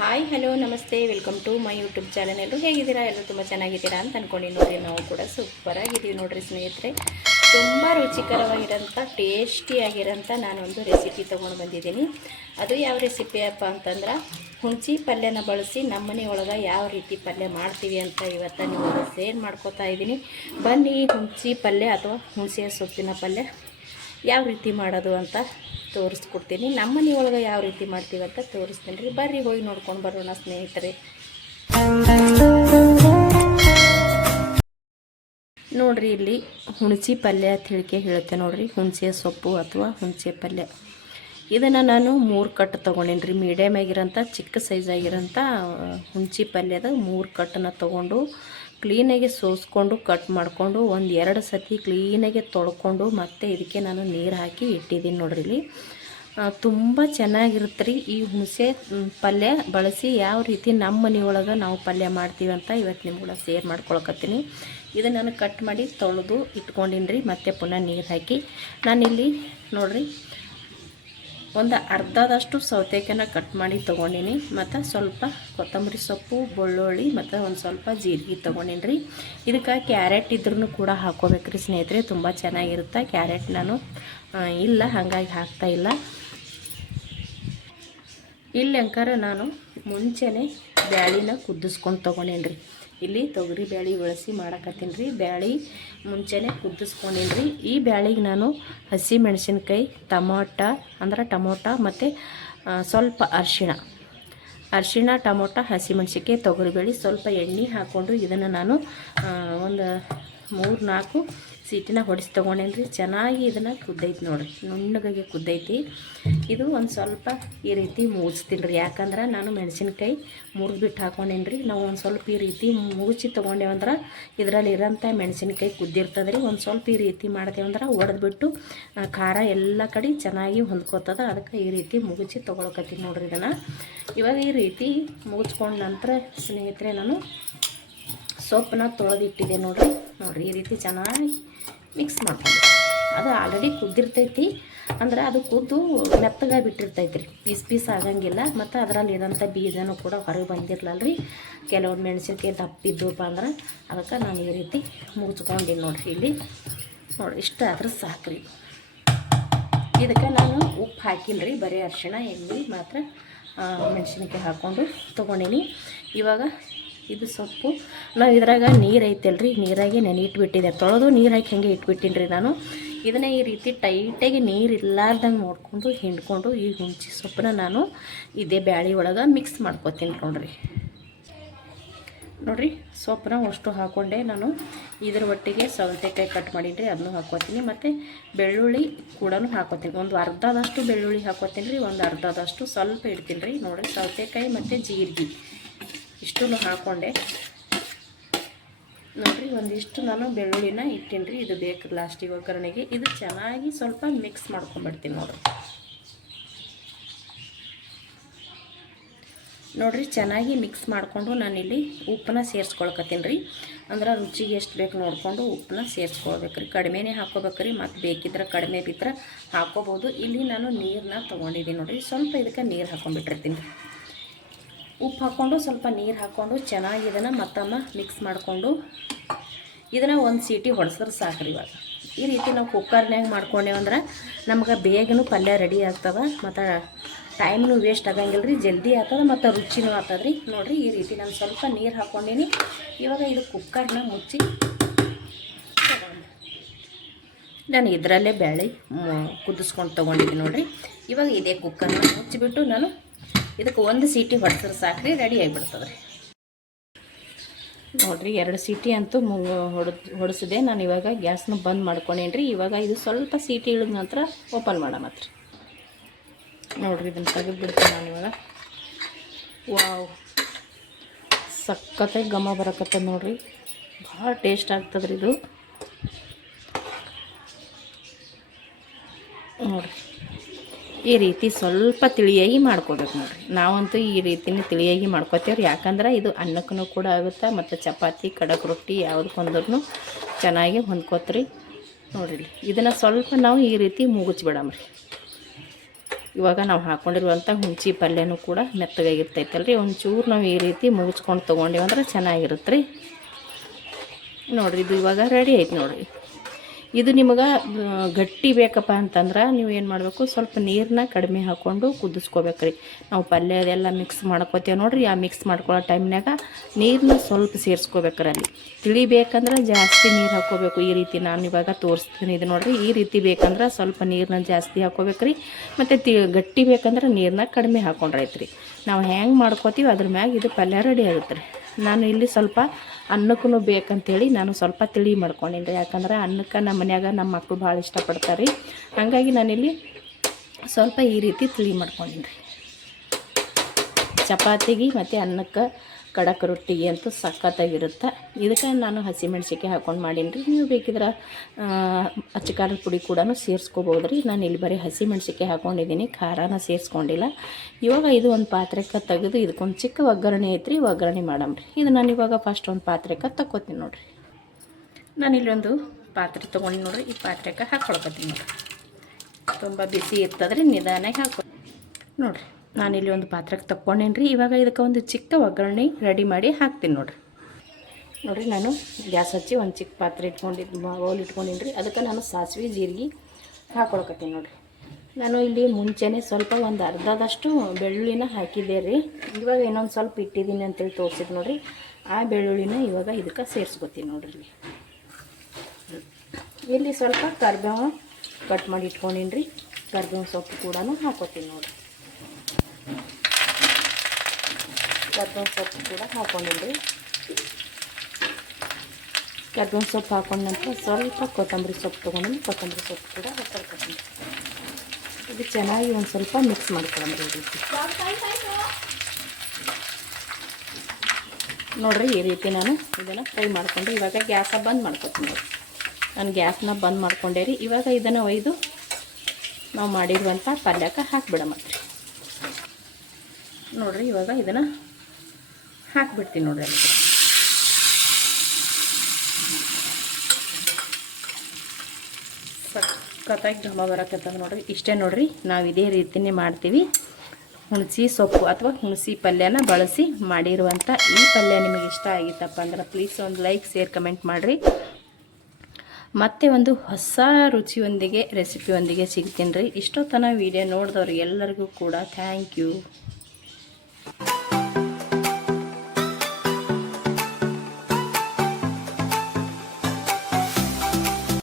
Hi hello ನಮಸ್ತೆ welcome to my YouTube channel. ಎಲ್ಲರೂ ಹೇಗಿದ್ದೀರಾ? ಎಲ್ಲರೂ ತುಂಬ ಚೆನ್ನಾಗಿದ್ದೀರಾ ಅಂತ ಅಂದ್ಕೊಂಡು ನೋಡಿ. ನಾವು ಕೂಡ ಸೂಪರಾಗಿದ್ದೀವಿ ನೋಡಿರಿ ಸ್ನೇಹಿತರೆ. ತುಂಬ ರುಚಿಕರವಾಗಿರೋಂಥ ಟೇಸ್ಟಿಯಾಗಿರೋಂಥ ನಾನೊಂದು ರೆಸಿಪಿ ತೊಗೊಂಡು ಬಂದಿದ್ದೀನಿ. ಅದು ಯಾವ ರೆಸಿಪಿಯಪ್ಪ ಅಂತಂದ್ರೆ ಹುಣಸೆ ಪಲ್ಯನ ಬಳಸಿ ನಮ್ಮನೆ ಒಳಗೆ ಯಾವ ರೀತಿ ಪಲ್ಯ ಮಾಡ್ತೀವಿ ಅಂತ ಇವತ್ತು ನೀವು ಶೇರ್ ಮಾಡ್ಕೋತಾ ಇದ್ದೀನಿ. ಬನ್ನಿ ಹುಣಸೆ ಪಲ್ಯ ಅಥವಾ ಹುಣಸೆ ಸೊಪ್ಪಿನ ಪಲ್ಯ ಯಾವ ರೀತಿ ಮಾಡೋದು ಅಂತ ತೋರಿಸ್ಕೊಡ್ತೀನಿ. ನಮ್ಮನೆ ಒಳಗೆ ಯಾವ ರೀತಿ ಮಾಡ್ತೀವಿ ಅಂತ ತೋರಿಸ್ತೀನಿ ರೀ. ಬರ್ರಿ ಹೋಗಿ ನೋಡ್ಕೊಂಡು ಬರೋಣ ಸ್ನೇಹಿತರೆ. ನೋಡಿರಿ, ಇಲ್ಲಿ ಹುಣಸೆ ಪಲ್ಯ ತಿಳಿಕೆ ಹೇಳುತ್ತೆ ನೋಡಿರಿ. ಹುಣಸೆ ಸೊಪ್ಪು ಅಥವಾ ಹುಣಸೆ ಪಲ್ಯ ಇದನ್ನು ನಾನು 3 ಕಟ್ ತೊಗೊಂಡೇನಿ ರೀ. ಮೀಡಿಯಮ್ ಆಗಿರೋಂಥ ಚಿಕ್ಕ ಸೈಜ್ ಆಗಿರೋಂಥ ಹುಣಸೆ ಪಲ್ಯದ 3 ಕಟ್ಟನ್ನು ತೊಗೊಂಡು ಕ್ಲೀನಾಗಿ ಸೋಸ್ಕೊಂಡು ಕಟ್ ಮಾಡಿಕೊಂಡು 1-2 ಸತಿ ಕ್ಲೀನಾಗಿ ತೊಳ್ಕೊಂಡು ಮತ್ತೆ ಇದಕ್ಕೆ ನಾನು ನೀರು ಹಾಕಿ ಇಟ್ಟಿದ್ದೀನಿ ನೋಡ್ರಿ. ಇಲ್ಲಿ ತುಂಬ ಚೆನ್ನಾಗಿರುತ್ತೆ ರೀ. ಈ ಹುಣಸೆ ಪಲ್ಯ ಬಳಸಿ ಯಾವ ರೀತಿ ನಮ್ಮ ಮನೆಯೊಳಗೆ ನಾವು ಪಲ್ಯ ಮಾಡ್ತೀವಿ ಅಂತ ಇವತ್ತು ನಿಮ್ಗೆ ಶೇರ್ ಮಾಡ್ಕೊಳಕತ್ತೀನಿ. ಇದನ್ನು ನಾನು ಕಟ್ ಮಾಡಿ ತೊಳೆದು ಇಟ್ಕೊಂಡಿನಿ ರೀ. ಮತ್ತೆ ಪುನಃ ನೀರು ಹಾಕಿ ನಾನಿಲ್ಲಿ ನೋಡಿರಿ ಒಂದು ಅರ್ಧದಷ್ಟು ಸೌತೆಕಾಯಿನ ಕಟ್ ಮಾಡಿ ತೊಗೊಂಡಿನಿ. ಮತ್ತು ಸ್ವಲ್ಪ ಕೊತ್ತಂಬರಿ ಸೊಪ್ಪು, ಬೆಳ್ಳುಳ್ಳಿ ಮತ್ತು ಒಂದು ಸ್ವಲ್ಪ ಜೀರಿಗೆ ತೊಗೊಂಡಿನಿ ರೀ. ಇದಕ್ಕೆ ಕ್ಯಾರೆಟ್ ಇದ್ರೂ ಕೂಡ ಹಾಕೋಬೇಕ್ರಿ ಸ್ನೇಹಿತರೆ, ತುಂಬ ಚೆನ್ನಾಗಿರುತ್ತೆ. ಕ್ಯಾರೆಟ್ ನಾನು ಇಲ್ಲ, ಹಾಗಾಗಿ ಹಾಕ್ತಾಯಿಲ್ಲ. ಇಲ್ಲಿ ಅಂಕಾರ ನಾನು ಮುಂಚೆನೇ ಬ್ಯಾಳಿನ ಕುದಿಸ್ಕೊಂಡು ತೊಗೊಂಡೇನಿ ರೀ. ಇಲ್ಲಿ ತೊಗರಿ ಬ್ಯಾಳಿ ಬಳಸಿ ಮಾಡಕತ್ತೀನಿ ರೀ. ಬ್ಯಾಳಿ ಮುಂಚೆನೇ ಕುದಿಸ್ಕೊಂಡೀನಿ ರೀ. ಈ ಬ್ಯಾಳಿಗೆ ನಾನು ಹಸಿ ಮೆಣಸಿನ್ಕಾಯಿ, ಟೊಮೊಟೊ ಮತ್ತು ಸ್ವಲ್ಪ ಅರಿಶಿಣ, ಟೊಮೊಟೊ, ಹಸಿ ಮೆಣಸಿನ್ಕಾಯಿ, ತೊಗರಿಬೇಳೆ, ಸ್ವಲ್ಪ ಎಣ್ಣೆ ಹಾಕ್ಕೊಂಡು ಇದನ್ನು ನಾನು ಒಂದು 3-4 ಸೀಟಿನ ಹೊಡಿಸಿ ತೊಗೊಂಡೇನಿ ರೀ. ಚೆನ್ನಾಗಿ ಇದನ್ನು ಕುದ್ದೈತಿ ನೋಡಿರಿ, ನುಣ್ಣಗಾಗಿ ಕುದ್ದೈತಿ. ಇದು ಒಂದು ಸ್ವಲ್ಪ ಈ ರೀತಿ ಮುಗಿಸ್ತೀನಿ ರೀ. ಯಾಕಂದ್ರೆ ನಾನು ಮೆಣಸಿನ್ಕಾಯಿ ಮುರಿದ್ಬಿಟ್ಟು ಹಾಕೊಂಡೇನಿ ರೀ. ನಾವು ಒಂದು ಸ್ವಲ್ಪ ಈ ರೀತಿ ಮುಗಿಸಿ ತೊಗೊಂಡೇವಂದ್ರೆ ಇದರಲ್ಲಿರೋಂಥ ಮೆಣಸಿನ್ಕಾಯಿ ಕುದ್ದಿರ್ತದೆ ರೀ. ಒಂದು ಸ್ವಲ್ಪ ಈ ರೀತಿ ಮಾಡ್ತೇವಂದ್ರೆ ಒಡೆದ್ಬಿಟ್ಟು ಖಾರ ಎಲ್ಲ ಕಡೆ ಚೆನ್ನಾಗಿ ಹೊಂದ್ಕೋತದ. ಅದಕ್ಕೆ ಈ ರೀತಿ ಮುಗಿಸಿ ತೊಗೊಳಕತ್ತೀನಿ ನೋಡಿರಿ. ಇದನ್ನು ಇವಾಗ ಈ ರೀತಿ ಮುಗಿಸ್ಕೊಂಡ ನಂತರ ಸ್ನೇಹಿತರೆ ನಾನು ಸೊಪ್ಪನ್ನ ತೊಳೆದಿಟ್ಟಿದೆ ನೋಡಿರಿ. ಈ ರೀತಿ ಚೆನ್ನಾಗಿ ಮಿಕ್ಸ್ ಮಾಡ್ಕೊಂಡು ಅದು ಆಲ್ರೆಡಿ ಕುದ್ದಿರ್ತೈತಿ. ಅಂದ್ರೆ ಅದು ಕುದ್ದು ಮೆತ್ತಗಾಗಿ ಬಿಟ್ಟಿರ್ತೈತಿ ರೀ, ಪೀಸ್ ಆಗಂಗಿಲ್ಲ. ಮತ್ತು ಅದರಲ್ಲಿ ಇರೋಂಥ ಬೀಜನೂ ಕೂಡ ಹೊರಗೆ ಬಂದಿರಲ್ಲ ರೀ. ಕೆಲವೊಂದು ಮೆಣಸಿನ್ಕಾಯಿ ದಪ್ಪಿದ್ದಪ್ಪ ಅಂದ್ರೆ ಅದಕ್ಕೆ ನಾನು ಈ ರೀತಿ ಮುಗಿಸ್ಕೊಂಡಿನಿ ನೋಡಿರಿ. ಇಲ್ಲಿ ಇಷ್ಟ ಆದ್ರೆ ಸಾಕ್ರಿ. ಇದಕ್ಕೆ ನಾನು ಉಪ್ಪು ಹಾಕಿಲ್ಲ ರೀ, ಬರೀ ಅರಿಶಿಣ, ಎಣ್ಣೆ ಮಾತ್ರ ಮೆಣಸಿನ್ಕಾಯಿ ಹಾಕ್ಕೊಂಡು ತೊಗೊಂಡಿನಿ. ಇವಾಗ ಇದು ಸೊಪ್ಪು ನಾವು ಇದ್ರಾಗ ನೀರು ಐತಲ್ರಿ, ನೀರಾಗೆ ನೆನೆ ಇಟ್ಬಿಟ್ಟಿದೆ. ತೊಳೆದು ನೀರು ಹಾಕಿ ಹಾಗೆ ಇಟ್ಬಿಟ್ಟಿನಿ ರೀ ನಾನು. ಇದನ್ನು ಈ ರೀತಿ ಟೈಟಾಗಿ ನೀರು ಇಲ್ಲಾರ್ದಂಗೆ ನೋಡಿಕೊಂಡು ಹಿಂಡ್ಕೊಂಡು ಈ ಹುಣಸೆ ಸೊಪ್ಪನ್ನ ನಾನು ಇದೇ ಬ್ಯಾಳಿ ಒಳಗೆ ಮಿಕ್ಸ್ ಮಾಡ್ಕೊತೀನಿ ನೋಡಿರಿ. ಸೊಪ್ಪನ್ನ ಅಷ್ಟು ಹಾಕ್ಕೊಂಡೆ ನಾನು. ಇದ್ರ ಒಟ್ಟಿಗೆ ಸೌತೆಕಾಯಿ ಕಟ್ ಮಾಡಿದ್ರಿ, ಅದನ್ನು ಹಾಕ್ಕೋತೀನಿ. ಮತ್ತು ಬೆಳ್ಳುಳ್ಳಿ ಕೂಡ ಹಾಕ್ಕೋತೀನಿ. ಒಂದು ಅರ್ಧದಷ್ಟು ಬೆಳ್ಳುಳ್ಳಿ ಹಾಕ್ಕೋತೀನಿ ರೀ. ಒಂದು ಅರ್ಧದಷ್ಟು ಸ್ವಲ್ಪ ಇಡ್ತೀನಿ ರೀ. ನೋಡಿರಿ, ಸೌತೆಕಾಯಿ ಮತ್ತು ಜೀರಿಗೆ ಇಷ್ಟನ್ನು ಹಾಕ್ಕೊಂಡೆ ನೋಡಿರಿ. ಒಂದಿಷ್ಟು ನಾನು ಬೆಳ್ಳುಳ್ಳಿನ ಇಟ್ಟೀನಿ ರೀ. ಇದು ಬೇಕು ಲಾಸ್ಟಿಗೆ ಒಗ್ಗರಣೆಗೆ. ಇದು ಚೆನ್ನಾಗಿ ಸ್ವಲ್ಪ ಮಿಕ್ಸ್ ಮಾಡ್ಕೊಂಡ್ಬಿಡ್ತೀನಿ ನೋಡಿರಿ. ಚೆನ್ನಾಗಿ ಮಿಕ್ಸ್ ಮಾಡಿಕೊಂಡು ನಾನಿಲ್ಲಿ ಉಪ್ಪನ್ನ ಸೇರಿಸ್ಕೊಳ್ಕತ್ತೀನಿ ರೀ. ಅಂದ್ರೆ ರುಚಿಗೆ ಎಷ್ಟು ಬೇಕು ನೋಡಿಕೊಂಡು ಉಪ್ಪನ್ನ ಸೇರಿಸ್ಕೊಳ್ಬೇಕು ರೀ. ಕಡಿಮೆನೇ ಹಾಕ್ಕೋಬೇಕ್ರಿ, ಮತ್ತು ಬೇಕಿದ್ರೆ ಕಡಿಮೆ ಬಿದ್ದರೆ ಹಾಕ್ಕೋಬೋದು. ಇಲ್ಲಿ ನಾನು ನೀರನ್ನ ತೊಗೊಂಡಿದ್ದೀನಿ ನೋಡಿರಿ. ಸ್ವಲ್ಪ ಇದಕ್ಕೆ ನೀರು ಹಾಕ್ಕೊಂಡ್ಬಿಟ್ಟಿರ್ತೀನಿ ರೀ. ಉಪ್ಪು ಹಾಕ್ಕೊಂಡು ಸ್ವಲ್ಪ ನೀರು ಹಾಕ್ಕೊಂಡು ಚೆನ್ನಾಗಿ ಇದನ್ನು ಮತ್ತೊಮ್ಮೆ ಮಿಕ್ಸ್ ಮಾಡಿಕೊಂಡು ಇದನ್ನು ಒಂದು ಸೀಟಿ ಹೊಡೆಸಿದ್ರೆ ಸಾಕ್ರಿ. ಇವಾಗ ಈ ರೀತಿ ನಾವು ಕುಕ್ಕರ್ನ್ಯಾಗ ಮಾಡ್ಕೊಂಡೇವಂದ್ರೆ ನಮ್ಗೆ ಬೇಗನೂ ಪಲ್ಯ ರೆಡಿ ಆಗ್ತವೆ, ಮತ್ತು ಟೈಮ್ನು ವೇಸ್ಟ್ ಆಗಂಗಿಲ್ಲ ರೀ. ಜಲ್ದಿ ಆಗ್ತದೆ ಮತ್ತು ರುಚಿನೂ ಆಗ್ತದೆ ರೀ. ನೋಡಿರಿ, ಈ ರೀತಿ ನಾನು ಸ್ವಲ್ಪ ನೀರು ಹಾಕ್ಕೊಂಡೀನಿ. ಇವಾಗ ಇದು ಕುಕ್ಕರ್ನ ಮುಚ್ಚಿ ನಾನು ಇದರಲ್ಲೇ ಬೇಳೆ ಕುದಿಸ್ಕೊಂಡು ತೊಗೊಂಡಿದ್ದೀನಿ ನೋಡಿರಿ. ಇವಾಗ ಇದೇ ಕುಕ್ಕರ್ನ ಮುಚ್ಚಿಬಿಟ್ಟು ನಾನು ಇದಕ್ಕೆ ಒಂದು ಸೀಟಿ ಹೊಡೆಸಿದ್ರೆ ಸಾಕ್ರಿ, ರೆಡಿ ಆಗಿಬಿಡ್ತದೆ ರೀ. ನೋಡಿರಿ, 2 ಸೀಟಿ ಅಂತೂ ಹೊಡೆಸಿದೆ ನಾನು. ಇವಾಗ ಗ್ಯಾಸ್ನ ಬಂದ್ ಮಾಡ್ಕೊಂಡೇನಿ ರೀ. ಇವಾಗ ಇದು ಸ್ವಲ್ಪ ಸೀಟಿ ಇಳಿದ ನಂತರ ಓಪನ್ ಮಾಡೋಣ ರೀ. ನೋಡಿರಿ, ಇದನ್ನು ತೆಗೆದುಬಿಡ್ತೀನಿ ನಾನು ಇವಾಗ. ವಾವ್, ಸಖತ್ತಾಗಿ ಘಮ ಬರಕತ್ತದ ನೋಡಿರಿ. ಭಾಳ ಟೇಸ್ಟ್ ಆಗ್ತದೆ ರೀ ಇದು. ನೋಡಿರಿ, ಈ ರೀತಿ ಸ್ವಲ್ಪ ತಿಳಿಯಾಗಿ ಮಾಡ್ಕೋಬೇಕು ನೋಡಿರಿ. ನಾವಂತೂ ಈ ರೀತಿನೇ ತಿಳಿಯಾಗಿ ಮಾಡ್ಕೋತೇವ್ರಿ. ಯಾಕಂದ್ರೆ ಇದು ಅನ್ನಕ್ಕೂ ಕೂಡ ಆಗುತ್ತೆ, ಮತ್ತು ಚಪಾತಿ, ಕಡಕ್ ರೊಟ್ಟಿ ಯಾವುದಕ್ಕೊಂದ್ರೂ ಚೆನ್ನಾಗಿ ಹೊಂದ್ಕೋತ್ರಿ ನೋಡಿರಿ. ಇದನ್ನು ಸ್ವಲ್ಪ ನಾವು ಈ ರೀತಿ ಮುಗಿಸ್ಬಿಡಮ್ರಿ. ಇವಾಗ ನಾವು ಹಾಕ್ಕೊಂಡಿರುವಂಥ ಹುಂಚಿ ಪಲ್ಯನೂ ಕೂಡ ಮೆತ್ತಗಾಗಿರ್ತೈತಲ್ಲ ರೀ. ಒಂಚೂರು ನಾವು ಈ ರೀತಿ ಮುಗಿಸ್ಕೊಂಡು ತೊಗೊಂಡೇವು ಅಂದ್ರೆ ಚೆನ್ನಾಗಿರುತ್ತೆ ರೀ. ನೋಡಿರಿ ಇದು ಇವಾಗ ರೆಡಿ ಐತೆ ನೋಡಿರಿ. ಇದು ನಿಮಗೆ ಗಟ್ಟಿ ಬೇಕಪ್ಪ ಅಂತಂದ್ರೆ ನೀವು ಏನು ಮಾಡಬೇಕು, ಸ್ವಲ್ಪ ನೀರನ್ನ ಕಡಿಮೆ ಹಾಕ್ಕೊಂಡು ಕುದಿಸ್ಕೋಬೇಕು ರೀ. ನಾವು ಪಲ್ಯ ಅದೆಲ್ಲ ಮಿಕ್ಸ್ ಮಾಡ್ಕೋತೇವೆ ನೋಡಿರಿ, ಆ ಮಿಕ್ಸ್ ಮಾಡ್ಕೊಳ್ಳೋ ಟೈಮ್ನಾಗ ನೀರನ್ನ ಸ್ವಲ್ಪ ಸೇರಿಸ್ಕೋಬೇಕ್ರಿ. ಅಲ್ಲಿ ತಿಳಿಬೇಕಂದ್ರೆ ಜಾಸ್ತಿ ನೀರು ಹಾಕ್ಕೋಬೇಕು. ಈ ರೀತಿ ನಾನು ಇವಾಗ ತೋರಿಸ್ತೀನಿ ಇದು ನೋಡಿರಿ. ಈ ರೀತಿ ಬೇಕಂದ್ರೆ ಸ್ವಲ್ಪ ನೀರನ್ನ ಜಾಸ್ತಿ ಹಾಕ್ಕೋಬೇಕು ರೀ. ಮತ್ತು ಗಟ್ಟಿ ಬೇಕಂದ್ರೆ ನೀರನ್ನ ಕಡಿಮೆ ಹಾಕ್ಕೊಂಡ್ರೈತೆ ರೀ. ನಾವು ಹೆಂಗೆ ಮಾಡ್ಕೋತೀವಿ ಅದ್ರ ಮ್ಯಾಗ ಇದು ಪಲ್ಯ ರೆಡಿ ಆಗುತ್ತೆ ರೀ. ನಾನು ಇಲ್ಲಿ ಸ್ವಲ್ಪ ಅನ್ನಕ್ಕೂ ಬೇಕಂತೇಳಿ ನಾನು ಸ್ವಲ್ಪ ತಿಳಿ ಮಾಡ್ಕೊಂಡೀನಿ ರೀ. ಯಾಕಂದ್ರೆ ಅನ್ನಕ್ಕೆ ನಮ್ಮ ಮನ್ಯಾಗ ನಮ್ಮ ಮಕ್ಕಳು ಭಾಳ ಇಷ್ಟಪಡ್ತಾರೆ ರೀ. ಹಾಗಾಗಿ ನಾನಿಲ್ಲಿ ಸ್ವಲ್ಪ ಈ ರೀತಿ ತಿಳಿ ಮಾಡ್ಕೊಂಡೀನಿ ರೀ. ಚಪಾತಿಗೆ ಮತ್ತು ಅನ್ನಕ್ಕೆ ಕಡಕ್ ರೊಟ್ಟಿಗೆ ಅಂತೂ ಸಖತ್ತಾಗಿರುತ್ತೆ. ಇದಕ್ಕೆ ನಾನು ಹಸಿಮೆಣ್ಸಿಕಾಯಿ ಹಾಕ್ಕೊಂಡು ಮಾಡೀನಿ ರೀ. ನೀವು ಬೇಕಿದ್ರೆ ಅಚ್ಚಕಾರದ ಪುಡಿ ಕೂಡ ಸೇರಿಸ್ಕೋಬೋದು ರೀ. ನಾನು ಇಲ್ಲಿ ಬರೀ ಹಸಿಮೆಣ್ಸಿಕಾಯಿ ಹಾಕ್ಕೊಂಡಿದ್ದೀನಿ, ಖಾರನ ಸೇರಿಸ್ಕೊಂಡಿಲ್ಲ. ಇವಾಗ ಇದು ಒಂದು ಪಾತ್ರೆಗೆ ತೆಗೆದು ಇದಕ್ಕೊಂದು ಚಿಕ್ಕ ಒಗ್ಗರಣೆ ಐತ್ರಿ, ಒಗ್ಗರಣೆ ಮಾಡಮ್ರಿ. ಇದು ನಾನು ಇವಾಗ ಫಸ್ಟ್ ಒಂದು ಪಾತ್ರೆಗೆ ತಗೋತೀನಿ ನೋಡಿರಿ. ನಾನು ಇಲ್ಲೊಂದು ಪಾತ್ರೆ ತೊಗೊಂಡು ನೋಡಿರಿ, ಈ ಪಾತ್ರೆಗೆ ಹಾಕ್ಕೊಳ್ಕೊತೀನಿ ನೋಡಿರಿ. ತುಂಬ ಬಿಸಿ ಇರ್ತದ್ರಿ, ನಿಧಾನಾಗಿ ಹಾಕೊ ನೋಡಿರಿ. ನಾನಿಲ್ಲಿ ಒಂದು ಪಾತ್ರೆಗೆ ತಗೊಂಡೇನಿ ರೀ. ಇವಾಗ ಇದಕ್ಕೆ ಒಂದು ಚಿಕ್ಕ ಒಗ್ಗರಣೆ ರೆಡಿ ಮಾಡಿ ಹಾಕ್ತೀನಿ ನೋಡಿರಿ. ನಾನು ಗ್ಯಾಸ್ ಹಚ್ಚಿ ಒಂದು ಚಿಕ್ಕ ಪಾತ್ರೆ ಬೌಲ್ ಇಟ್ಕೊಂಡಿನಿ ರೀ. ಅದಕ್ಕೆ ನಾನು ಸಾಸಿವೆ ಜೀರಿಗೆ ಹಾಕ್ಕೊಳಕತ್ತೀನಿ ನೋಡಿರಿ. ನಾನು ಇಲ್ಲಿ ಮುಂಚೆನೇ ಸ್ವಲ್ಪ ಒಂದು ಅರ್ಧದಷ್ಟು ಬೆಳ್ಳುಳ್ಳಿನ ಹಾಕಿದ್ದೆ ರೀ. ಇವಾಗ ಇನ್ನೊಂದು ಸ್ವಲ್ಪ ಇಟ್ಟಿದ್ದೀನಿ ಅಂತೇಳಿ ತೋರಿಸಿದ್ದು ನೋಡಿರಿ. ಆ ಬೆಳ್ಳುಳ್ಳಿನ ಇವಾಗ ಇದಕ್ಕೆ ಸೇರಿಸ್ಕೊತೀನಿ ನೋಡಿರಿ. ಇಲ್ಲಿ ಸ್ವಲ್ಪ ಕರಿಬೇವು ಕಟ್ ಮಾಡಿ ಇಟ್ಕೊಂಡಿನಿ ರೀ. ಕರಿಬೇವು ಸೊಪ್ಪು ಕೂಡ ಹಾಕ್ಕೊತೀನಿ ನೋಡಿರಿ. ಕರ್ಬೇವಿನ ಸೊಪ್ಪು ಕೂಡ ಹಾಕ್ಕೊಂಡಿನಿ ರೀ. ಕರ್ಬೇವಿನ ಸೊಪ್ಪು ಹಾಕೊಂಡ ನಂತರ ಸ್ವಲ್ಪ ಕೊತ್ತಂಬರಿ ಸೊಪ್ಪು ತೊಗೊಂಡು ಕೊತ್ತಂಬರಿ ಸೊಪ್ಪು ಕೂಡ ಹಾಕ್ಕೊಳ್ತೀನಿ. ಇದು ಚೆನ್ನಾಗಿ ಒಂದು ಸ್ವಲ್ಪ ಮಿಕ್ಸ್ ಮಾಡ್ಕೊಳ್ಳಿ ಈ ರೀತಿ ನೋಡಿರಿ. ಈ ರೀತಿ ನಾನು ಇದನ್ನು ಫ್ರೈ ಮಾಡಿಕೊಂಡು ಇವಾಗ ಗ್ಯಾಸ ಬಂದ್ ಮಾಡ್ಕೊತೀನಿ ನೋಡಿರಿ. ನಾನು ಗ್ಯಾಸ್ನ ಬಂದ್ ಮಾಡ್ಕೊಂಡೆ ರೀ. ಇವಾಗ ಇದನ್ನು ಒಯ್ದು ನಾವು ಮಾಡಿರುವಂಥ ಪಲ್ಯಕ್ಕೆ ಹಾಕಿಬಿಡಮತ್ರಿ ನೋಡಿರಿ. ಇವಾಗ ಇದನ್ನು ಹಾಕಿಬಿಡ್ತೀನಿ ನೋಡಿರಿ. ಅಲ್ಲಿ ಸಖತ್ತಾಗಿ ಘಮ ಬರಕತ್ತದ ನೋಡಿರಿ. ಇಷ್ಟೇ ನೋಡಿರಿ, ನಾವು ಇದೇ ರೀತಿಯೇ ಮಾಡ್ತೀವಿ. ಹುಣಸಿ ಸೊಪ್ಪು ಅಥವಾ ಹುಣಸಿ ಪಲ್ಯನ ಬಳಸಿ ಮಾಡಿರುವಂಥ ಈ ಪಲ್ಯ ನಿಮಗೆ ಇಷ್ಟ ಆಗಿತ್ತಪ್ಪ ಅಂದ್ರೆ ಪ್ಲೀಸ್ ಒಂದು ಲೈಕ್, ಶೇರ್, ಕಮೆಂಟ್ ಮಾಡಿರಿ. ಮತ್ತೆ ಒಂದು ಹೊಸ ರುಚಿಯೊಂದಿಗೆ ರೆಸಿಪಿಯೊಂದಿಗೆ ಸಿಗ್ತೀನಿ ರೀ. ಇಷ್ಟೊತ್ತನ ವೀಡಿಯೋ ನೋಡಿದವ್ರು ಎಲ್ಲರಿಗೂ ಕೂಡ ಥ್ಯಾಂಕ್ ಯು.